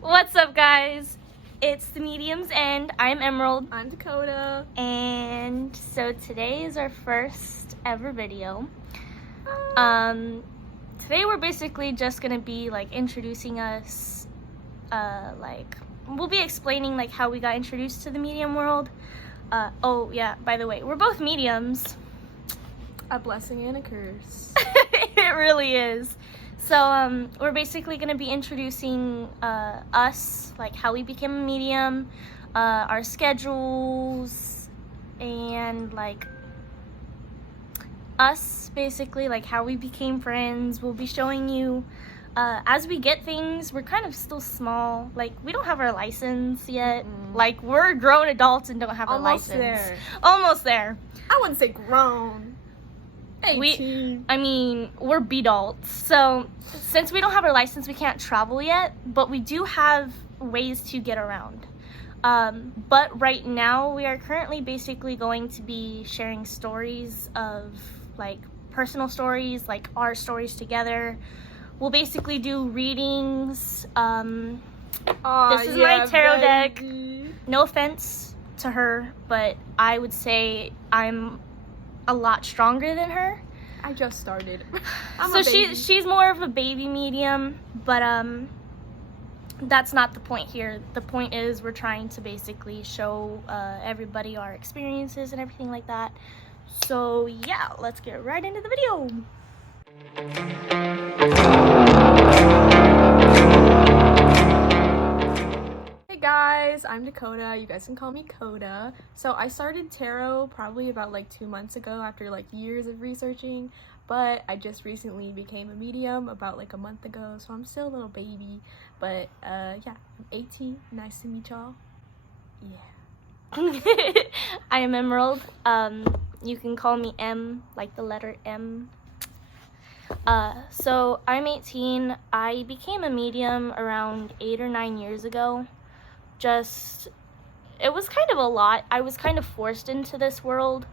What's up, guys? It's the Mediums, and I'm Emerald. I'm Dakota. And so today is our first ever video. Today we're basically just gonna be like introducing us. We'll be explaining like how we got introduced to the medium world. Oh yeah, by the way, we're both mediums. A blessing and a curse. It really is. So we're basically going to be introducing us, like how we became a medium, our schedules, and like us, basically, like how we became friends. We'll be showing you as we get things. We're kind of still small. Like, we don't have our license yet. Like, we're grown adults and don't have our license. There. Almost there. I wouldn't say grown. 18. We're B-adults. So, since we don't have our license, we can't travel yet, but we do have ways to get around. But right now, we are currently basically going to be sharing stories of, like, personal stories, like our stories together. We'll basically do readings. This is my tarot deck. No offense to her, but I would say I'm a lot stronger than her. I just started. So she's more of a baby medium, but that's not the point here. The point is we're trying to basically show everybody our experiences and everything like that. So yeah, let's get right into the video. Hey guys, I'm Dakota. You guys can call me Coda. So I started tarot probably about like 2 months ago after like years of researching, but I just recently became a medium about like a month ago, so I'm still a little baby. But yeah, I'm 18. Nice to meet y'all. Yeah. I am Emerald. You can call me M, like the letter M. So I'm 18. I became a medium around 8 or 9 years ago. It was kind of a lot. I was kind of forced into this world.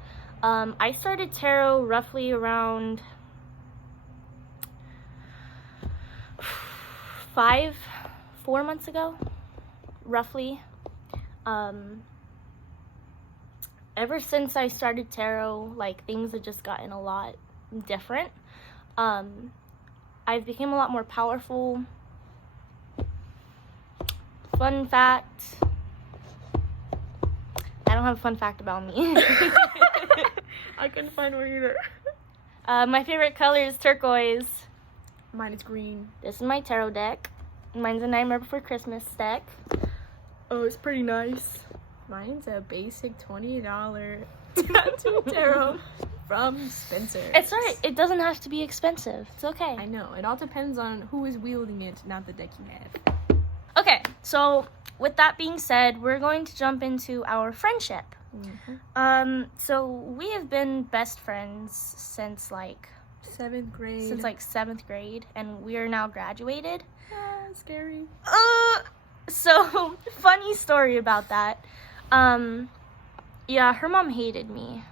I started tarot roughly around 4 months ago, roughly. Ever since I started tarot, like, things have just gotten a lot different. I've become a lot more powerful. Fun fact, I don't have a fun fact about me. I couldn't find one either. My favorite color is turquoise. Mine is green. This is my tarot deck. Mine's a Nightmare Before Christmas deck. Oh, it's pretty nice. Mine's a basic $20 tattoo tarot from Spencer. It's alright. It doesn't have to be expensive. It's okay. I know. It all depends on who is wielding it, not the deck you have. Okay, so with that being said, we're going to jump into our friendship. So we have been best friends since like 7th grade. Since like 7th grade, and we are now graduated. Scary. So funny story about that. Yeah, her mom hated me.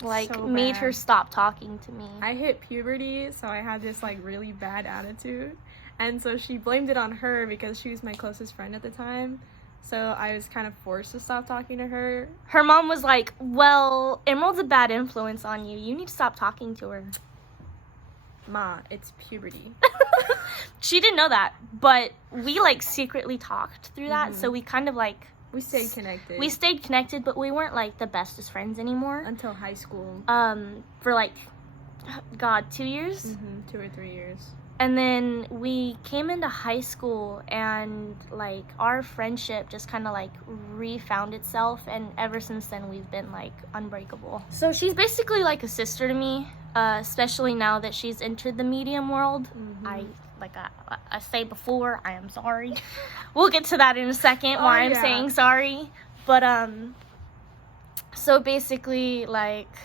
Like, So made bad. her stop talking to me. I hit puberty, so I had this like really bad attitude. And so she blamed it on her because she was my closest friend at the time. So I was kind of forced to stop talking to her. Her mom was like, well, Emerald's a bad influence on you. You need to stop talking to her. Ma, it's puberty. She didn't know that, but we like secretly talked through that. So we kind of like... We stayed connected. We stayed connected, but we weren't like the bestest friends anymore. Until high school. For like, God, 2 years? 2 or 3 years. And then we came into high school, and like our friendship just kind of like refound itself, and ever since then we've been like unbreakable. So she's basically like a sister to me, especially now that she's entered the medium world. I say before, I am sorry. We'll get to that in a second, why I'm saying sorry. But so basically, like,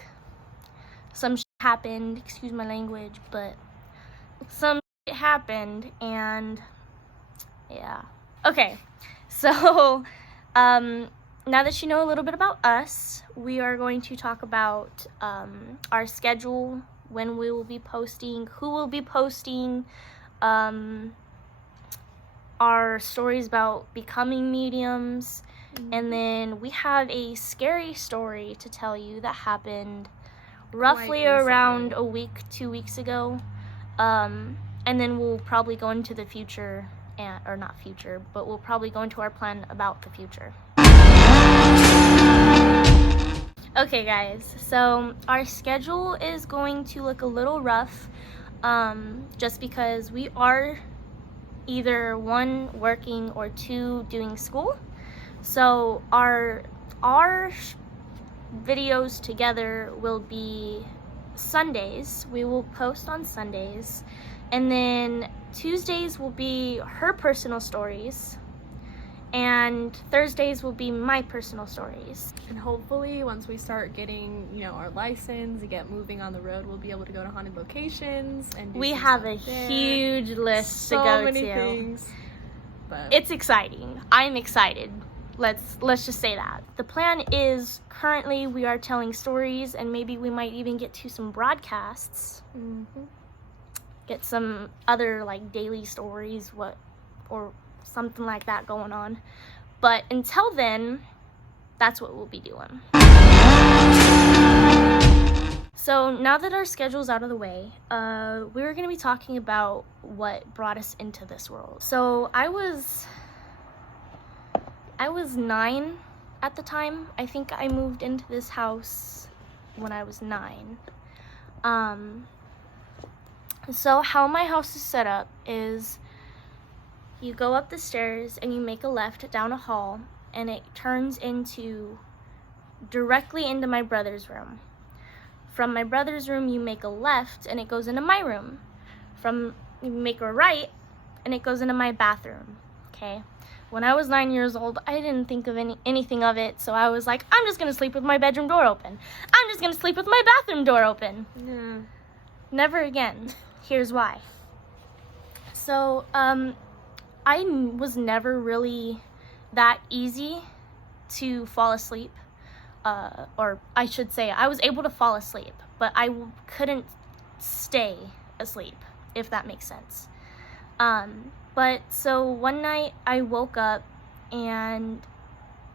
some shit happened, excuse my language, but some shit happened, and yeah. Okay, so now that you know a little bit about us, we are going to talk about our schedule, when we will be posting, who will be posting, our stories about becoming mediums. And then we have a scary story to tell you that happened roughly around a week, 2 weeks ago. And then we'll probably go into the future, or not future, but we'll probably go into our plan about the future. Okay guys, so our schedule is going to look a little rough, just because we are either 1 working or 2 doing school. So our videos together will be Sundays. We will post on Sundays, and then Tuesdays will be her personal stories, and Thursdays will be my personal stories. And hopefully once we start getting, our license and get moving on the road, we'll be able to go to haunted locations and do we some have stuff a there. huge list to So go many to. things. But It's exciting. I'm excited. Let's just say that. The plan is currently we are telling stories, and maybe we might even get to some broadcasts. Get some other like daily stories, or something like that going on. But until then, that's what we'll be doing. So now that our schedule's out of the way, we're gonna be talking about what brought us into this world. So I was 9 at the time. I think I moved into this house when I was 9. So how my house is set up is you go up the stairs and you make a left down a hall, and it turns directly into my brother's room. From my brother's room, you make a left and it goes into my room. You make a right and it goes into my bathroom. Okay. When I was 9 years old, I didn't think of anything of it, so I was like, I'm just gonna sleep with my bedroom door open. I'm just gonna sleep with my bathroom door open. yeah. Never again. Here's why. So, I was never really that easy to fall asleep. Or I should say, I was able to fall asleep, but I couldn't stay asleep, if that makes sense. But so one night I woke up, and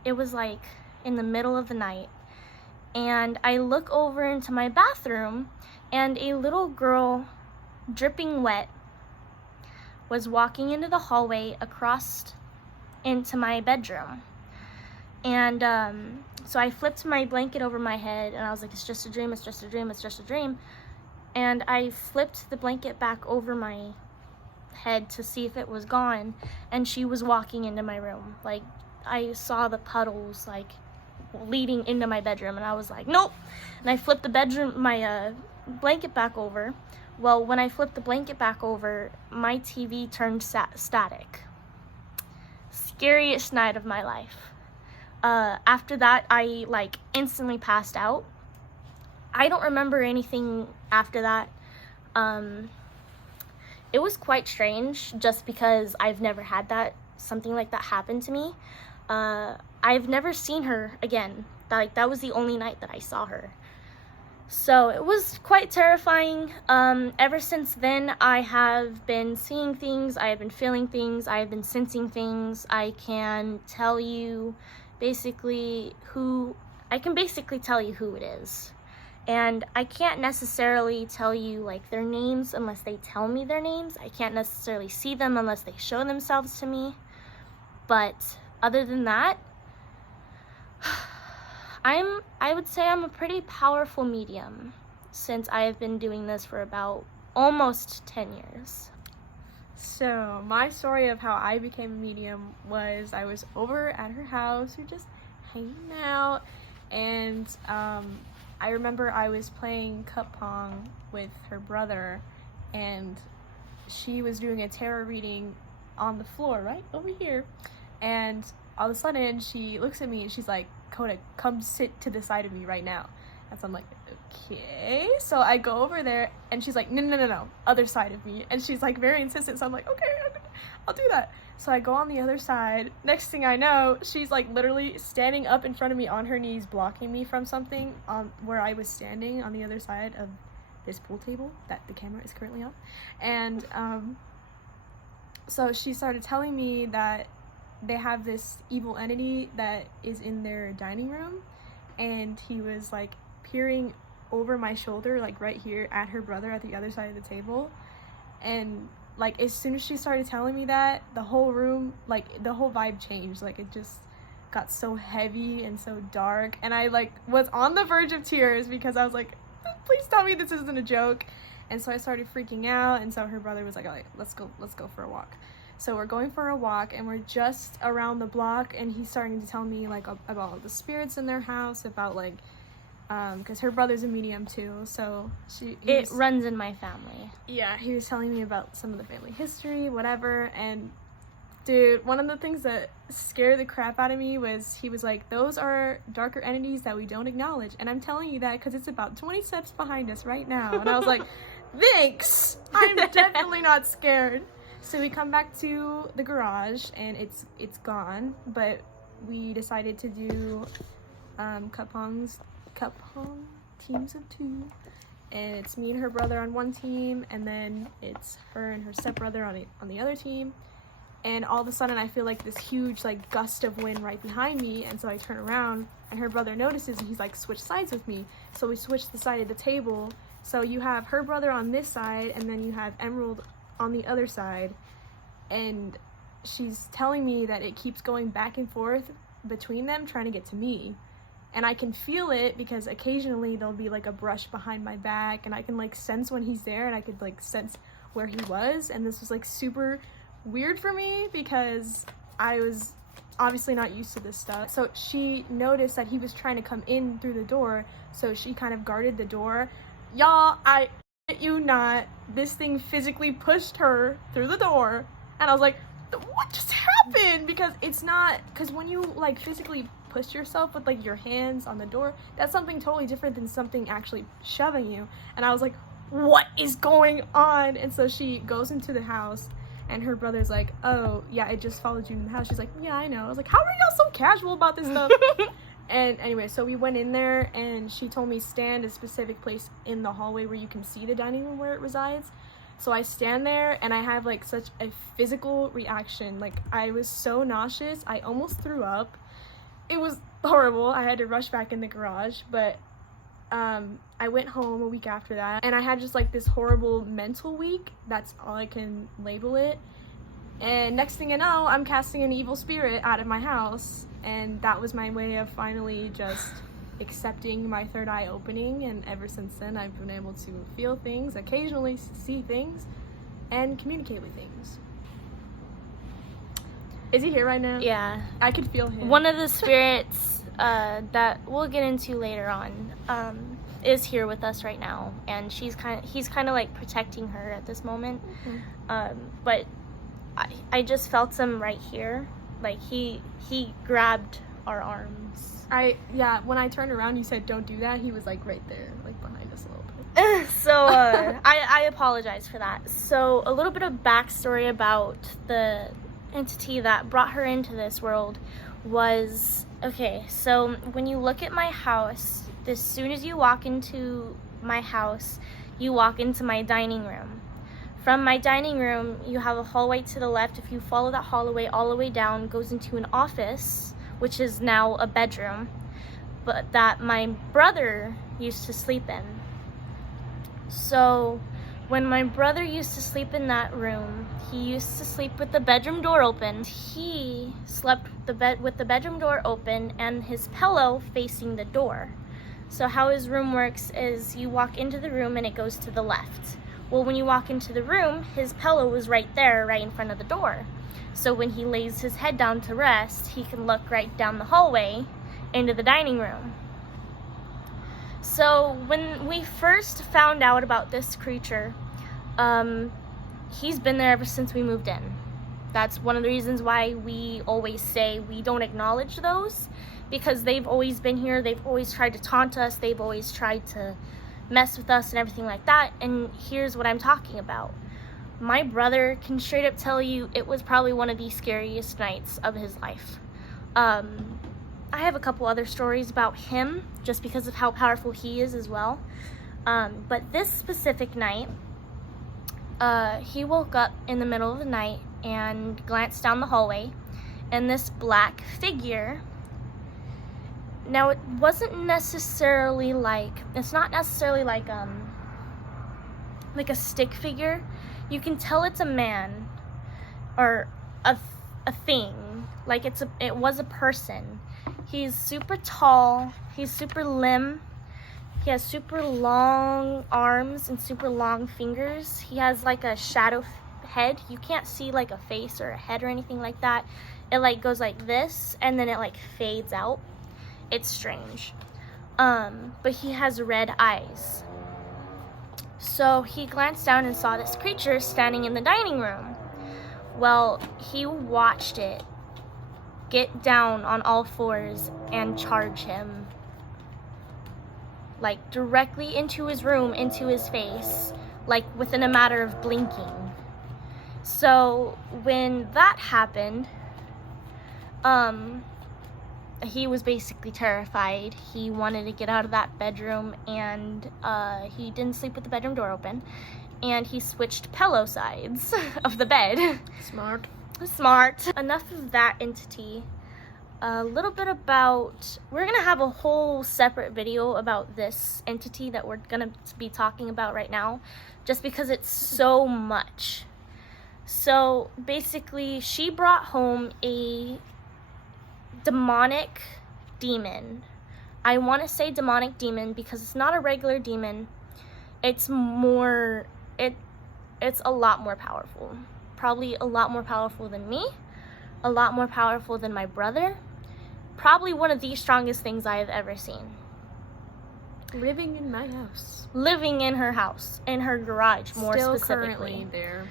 it was like in the middle of the night, and I look over into my bathroom, and a little girl, dripping wet, was walking into the hallway across into my bedroom. And so I flipped my blanket over my head, and I was like, it's just a dream, it's just a dream, it's just a dream. And I flipped the blanket back over my head to see if it was gone, and she was walking into my room. Like, I saw the puddles like leading into my bedroom, and I was like, nope. And I flipped my blanket back over. Well, when I flipped the blanket back over, my TV turned static. Scariest night of my life. After that, I like instantly passed out. I don't remember anything after that. It was quite strange, just because I've never had something like that happen to me. I've never seen her again. That was the only night that I saw her. So it was quite terrifying. Ever since then, I have been seeing things, I have been feeling things, I have been sensing things. I can tell you basically who it is. And I can't necessarily tell you like their names unless they tell me their names. I can't necessarily see them unless they show themselves to me. But other than that, I would say I'm a pretty powerful medium, since I have been doing this for about almost 10 years. So my story of how I became a medium was I was over at her house, we were just hanging out, and I remember I was playing cup pong with her brother, and she was doing a tarot reading on the floor right over here, and all of a sudden she looks at me and she's like, Coda, come sit to the side of me right now. And so I'm like, okay. So I go over there, and she's like, no, other side of me. And she's like very insistent, so I'm like, okay, I'll do that. So I go on the other side. Next thing I know, she's like literally standing up in front of me on her knees, blocking me from something where I was standing on the other side of this pool table that the camera is currently on. And So she started telling me that they have this evil entity that is in their dining room, and he was like peering over my shoulder, like right here at her brother at the other side of the table. And like as soon as she started telling me that, the whole room, like the whole vibe changed. Like it just got so heavy and so dark, and I like was on the verge of tears because I was like, please tell me this isn't a joke. And so I started freaking out, and so her brother was like, all right, let's go for a walk. So we're going for a walk, and we're just around the block, and he's starting to tell me like about the spirits in their house, about like because her brother's a medium too, so it runs in my family. Yeah, he was telling me about some of the family history, whatever. And dude, one of the things that scared the crap out of me was he was like, those are darker entities that we don't acknowledge, and I'm telling you that because it's about 20 steps behind us right now. And I was like, thanks, I'm definitely not scared. So we come back to the garage, and it's gone, but we decided to do cup pong teams of 2, and it's me and her brother on one team, and then it's her and her stepbrother on the other team. And all of a sudden I feel like this huge like gust of wind right behind me, and so I turn around, and her brother notices, and he's like, switch sides with me. So we switch the side of the table, so you have her brother on this side, and then you have Emerald on the other side, and she's telling me that it keeps going back and forth between them trying to get to me. And I can feel it because occasionally there'll be like a brush behind my back, and I can like sense when he's there, and I could like sense where he was. And this was like super weird for me because I was obviously not used to this stuff. So she noticed that he was trying to come in through the door, so she kind of guarded the door. Y'all, I shit you not, this thing physically pushed her through the door, and I was like, what just happened? Because when you like physically push yourself with like your hands on the door, that's something totally different than something actually shoving you. And I was like, what is going on? And so she goes into the house, and her brother's like, oh yeah, it just followed you in the house. She's like, yeah, I know. I was like, how are y'all so casual about this stuff? And anyway, so we went in there, and she told me stand a specific place in the hallway where you can see the dining room where it resides. So I stand there, and I have like such a physical reaction. Like I was so nauseous, I almost threw up. It was horrible. I had to rush back in the garage, but I went home a week after that, and I had just like this horrible mental week. That's all I can label it. And next thing I know, I'm casting an evil spirit out of my house, and that was my way of finally just accepting my third eye opening. And ever since then, I've been able to feel things, occasionally see things, and communicate with things. Is he here right now? Yeah. I could feel him. One of the spirits that we'll get into later on is here with us right now, and he's kind of like protecting her at this moment. Mm-hmm. But I just felt him right here. Like he grabbed our arms. When I turned around, you said don't do that. He was like right there, like behind us a little bit. So I apologize for that. So a little bit of backstory about the entity that brought her into this world was, okay, so when you look at my house, as soon as you walk into my house, you walk into my dining room. From my dining room, you have a hallway to the left. If you follow that hallway all the way down, goes into an office, which is now a bedroom, but that my brother used to sleep in. So when my brother used to sleep in that room, he used to sleep with the bedroom door open. He slept with the bedroom door open and his pillow facing the door. So how his room works is you walk into the room and it goes to the left. Well, when you walk into the room, his pillow is right there, right in front of the door. So when he lays his head down to rest, he can look right down the hallway into the dining room. So when we first found out about this creature, he's been there ever since we moved in. That's one of the reasons why we always say we don't acknowledge those, because they've always been here. They've always tried to taunt us. They've always tried to mess with us and everything like that. And here's what I'm talking about. My brother can straight up tell you it was probably one of the scariest nights of his life. I have a couple other stories about him just because of how powerful he is as well. But this specific night, he woke up in the middle of the night and glanced down the hallway, and this black figure. Now it wasn't necessarily like, it's not necessarily like a stick figure. You can tell it's a man or a thing. Like it was a person. He's super tall. He's super limb. He has super long arms and super long fingers. He has like a shadow head. You can't see like a face or a head or anything like that. It like goes like this and then it like fades out. It's strange. But he has red eyes. So he glanced down and saw this creature standing in the dining room. Well, he watched it get down on all fours and charge him. Like directly into his room, into his face, like within a matter of blinking. So when that happened, he was basically terrified. He wanted to get out of that bedroom, and he didn't sleep with the bedroom door open, and he switched pillow sides of the bed. Smart. Enough of that entity. A little bit about, we're gonna have a whole separate video about this entity that we're gonna be talking about right now, just because it's so much. So basically, she brought home a demonic demon. I want to say demonic demon because it's not a regular demon. It's more, it's a lot more powerful. Probably a lot more powerful than me, a lot more powerful than my brother. Probably one of the strongest things I have ever seen. Living in my house. Living in her house, in her garage, more Still specifically. Currently there.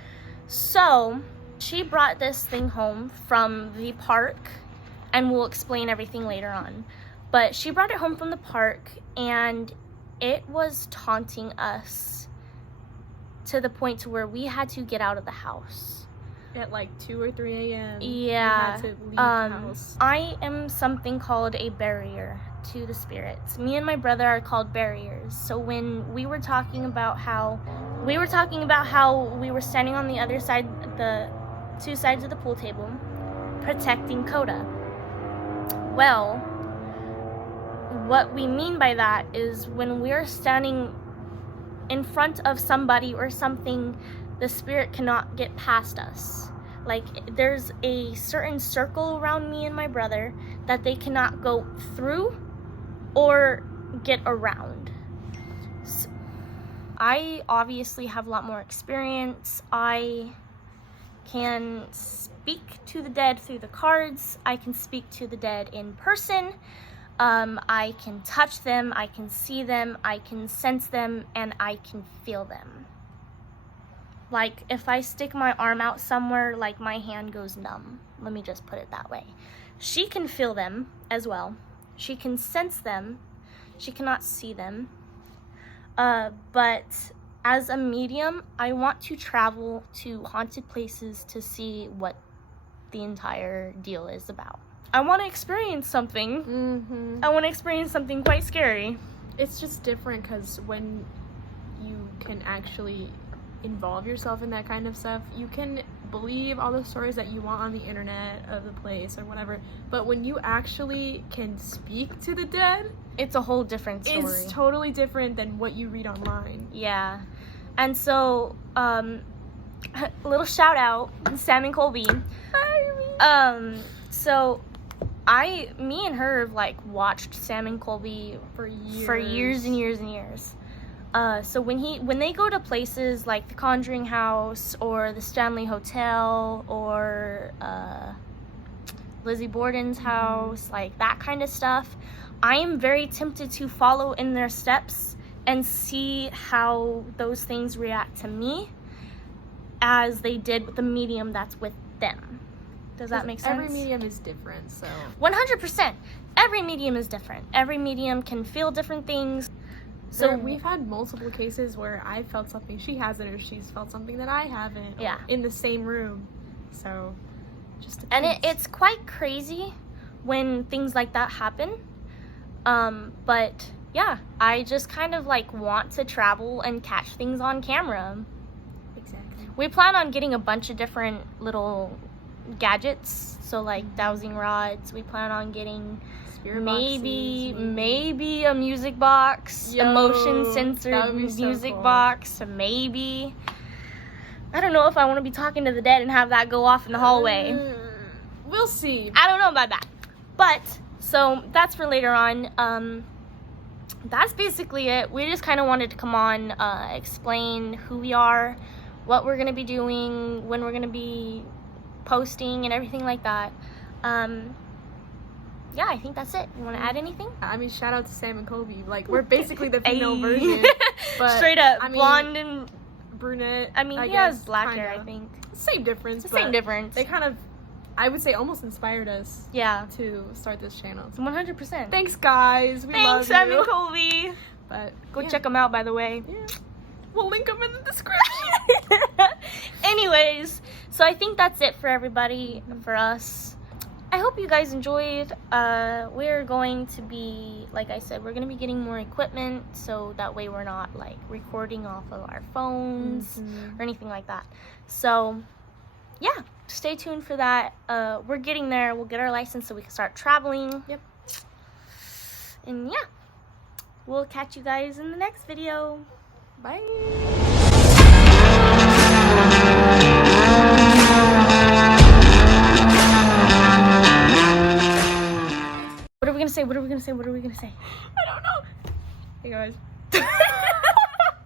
So, she brought this thing home from the park, and we'll explain everything later on. But she brought it home from the park, and it was taunting us to the point to where we had to get out of the house. At like 2 or 3 a.m. Yeah. We had to leave the house. I am something called a barrier to the spirits. Me and my brother are called barriers. So when we were talking about how we were standing on the other side, the two sides of the pool table, protecting Coda. Well, what we mean by that is when we're standing in front of somebody or something, the spirit cannot get past us. Like, there's a certain circle around me and my brother that they cannot go through or get around. So, I obviously have a lot more experience. I can speak to the dead through the cards. I can speak to the dead in person. I can touch them, I can see them, I can sense them, and I can feel them. Like, if I stick my arm out somewhere, like, my hand goes numb. Let me just put it that way. She can feel them as well. She can sense them. She cannot see them. But as a medium, I want to travel to haunted places to see what the entire deal is about. I want to experience something. Mm-hmm. I want to experience something quite scary. It's just different because when you can actually involve yourself in that kind of stuff, you can believe all the stories that you want on the internet of the place or whatever, but when you actually can speak to the dead, it's a whole different story. It's totally different than what you read online. Yeah. And so, little shout out, Sam and Colby. Hi. So me and her have like watched Sam and Colby for years and years and years. So when they go to places like the Conjuring House or the Stanley Hotel or Lizzie Borden's house, like that kind of stuff, I am very tempted to follow in their steps and see how those things react to me as they did with the medium that's with them. Does that make sense? Every medium is different, so 100%. Every medium is different. Every medium can feel different things. So we've had multiple cases where I felt something she hasn't, or she's felt something that I haven't. Yeah. In the same room. So, just and it's quite crazy when things like that happen. But yeah, I just kind of like want to travel and catch things on camera. Exactly. We plan on getting a bunch of different little gadgets. So like dowsing rods. We plan on getting Spirit maybe boxes, a music box, a Yo, motion that censored would be so music cool. box, maybe. I don't know if I want to be talking to the dead and have that go off in the hallway. We'll see. I don't know about that. But so that's for later on. That's basically it. We just kind of wanted to come on, explain who we are, what we're gonna be doing, when we're gonna be posting, and everything like that. Yeah, I think that's it. You want to add anything? I mean, shout out to Sam and Colby. Like, we're basically the female Ayy. version. But, Straight up, I mean, blonde and brunette. I mean, he guess, has black hair. kinda. I think Same difference. it's the same but difference. They kind of, I would say, almost inspired us Yeah, to start this channel. 100%. Thanks, guys. We Thanks, love Sam you. and Colby. But Go yeah. check them out, by the way. Yeah. We'll link them in the description. Anyways, so I think that's it for everybody, for us. I hope you guys enjoyed. We're going to be, like I said, we're going to be getting more equipment, so that way we're not like recording off of our phones or anything like that. So yeah, stay tuned for that. We're getting there. We'll get our license so we can start traveling. Yep. And yeah, we'll catch you guys in the next video. Bye. What are we gonna say? What are we gonna say? What are we gonna say? I don't know. Hey, guys.